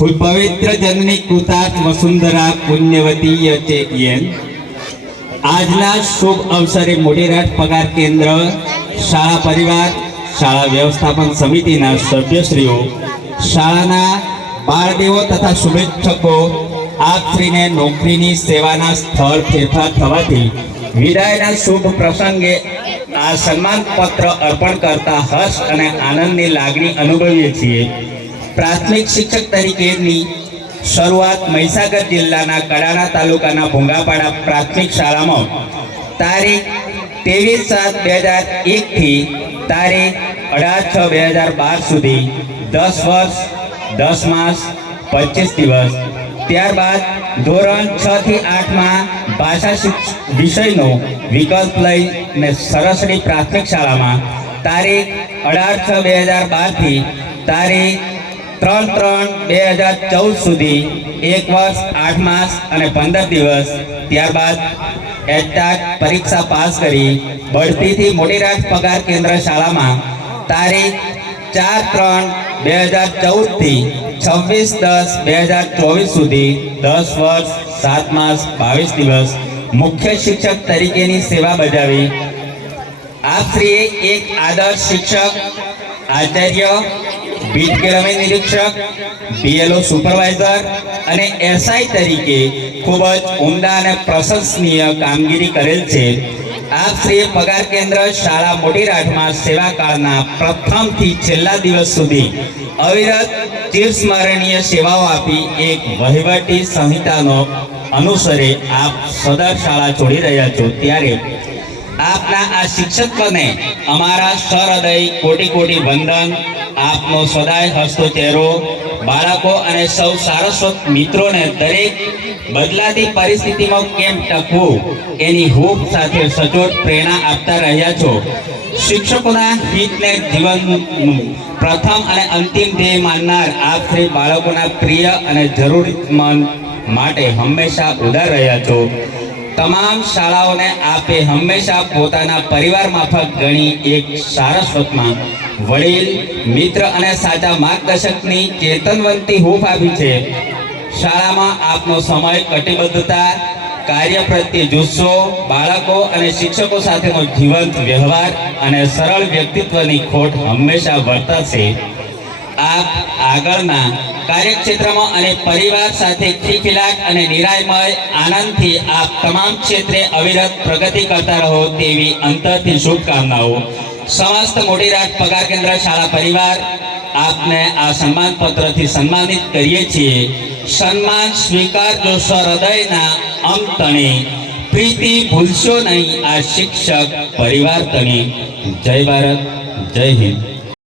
पवित्र जननी कृतार्थ वसुंधरा पुण्यवती यचेकियन આજના શુભ અવસરે મોઢેરાટ પગાર કેન્દ્ર શાળા પરિવાર શાળા વ્યવસ્થાપન સમિતિના સભ્યશ્રીઓ શાળાના બાળદેવો તથા શુભેચ્છકો આપશ્રીને નોકરીની સેવાના સ્થળ ફેરફાર થવાથી વિદાયના શુભ પ્રસંગે આ સન્માન પત્ર અર્પણ કરતા હર્ષ અને આનંદની લાગણી અનુભવીએ છીએ। પ્રાથમિક શિક્ષક તરીકેની શરૂઆત મહીસાગર જિલ્લાના કડાણા તાલુકાના ભૂંગાપાડા પ્રાથમિક શાળામાં તારીખ 23/7/2001 થી તારીખ 18/6/2012 સુધી 10 વર્ષ 10 માસ 25 દિવસ, ત્યારબાદ ધોરણ 6 થી 8 માં ભાષા વિષયનો વિકલ્પ લઈને સરસડી પ્રાથમિક શાળામાં તારીખ 18/6/2012 થી તારીખ 3/3/2014 સુધી 1 વર્ષ 8 માસ અને 15 દિવસ, ત્યારબાદ એટટાટ પરીક્ષા પાસ કરી બઢતીથી મોઢેરાટ પગાર કેન્દ્ર શાળામાં તારીખ 4/3/2014 થી 26/10/2024 સુધી 10 વર્ષ 7 માસ 22 દિવસ મુખ્ય શિક્ષક તરીકેની સેવા બજાવી। આપશ્રીએ એક આદર્શ શિક્ષક, આચાર્ય, બીટ ગ્રામીણ નિરીક્ષક, બીએલઓ સુપરવાઇઝર અને એસઆઈ તરીકે ખૂબ જ ઉમદા અને પ્રશંસનીય કામગીરી કરેલ છે। આપશ્રીએ પગાર કેન્દ્ર શાળા મોઢેરાટમાં સેવાકાળના પ્રથમથી છેલ્લા દિવસ સુધી અવિરત ચિરસ્મરણીય સેવાઓ આપી એક વહીવટી સંહિતાનો અનુસરે આપ સદર શાળા છોડી રહ્યા છો, ત્યારે આપના આ શિક્ષકોને અમારા સહૃદય કોટી કોટી વંદન। આપનો સદાય હસતો ચહેરો બાળકો અને સૌ સારસ્વત મિત્રોને દરેક બદલાતી પરિસ્થિતિમાં કેમ ટકવું એની હૂફ સાથે સચોટ પ્રેરણા આપતા રહ્યા છો। શિક્ષકોના હિતને જીવનનું પ્રથમ અને અંતિમ ધ્યેય માનનાર આપ શ્રી બાળકોના પ્રિય અને જરૂરિયાતમંદ માટે હંમેશા ઉદાર રહ્યા છો। તમામ શાળાઓને આપે હંમેશા પોતાના પરિવાર માફક ગણી એક સારસ્વતમાં વડીલ, મિત્ર અને સાચા માર્ગદર્શકની ચેતનવંતી હૂફ આપી છે। શાળામાં આપનો સમય, કટિબદ્ધતા, કાર્ય પ્રત્યે જુસ્સો, બાળકો અને શિક્ષકો સાથેનો જીવંત વ્યવહાર અને સરળ વ્યક્તિત્વની ખોટ હંમેશા વર્તાશે। આપ આગળના કાર્યક્ષેત્રમાં અને પરિવાર સાથે ખિલખિલાટ અને નિરામય આનંદથી આપ તમામ ક્ષેત્રે અવિરત પ્રગતિ કરતા રહો તેવી અંતરથી શુભકામનાઓ। સમસ્ત મોઢેરાટ પગાર કેન્દ્ર શાળા પરિવાર આપને આ સન્માન પત્રથી સન્માનિત કરીએ છીએ। સન્માન સ્વીકારજો સહૃદયના અંતણે, પ્રીતિ ભૂલશો નહીં આ શિક્ષક પરિવાર તણે। જય ભારત, જય હિન્દ।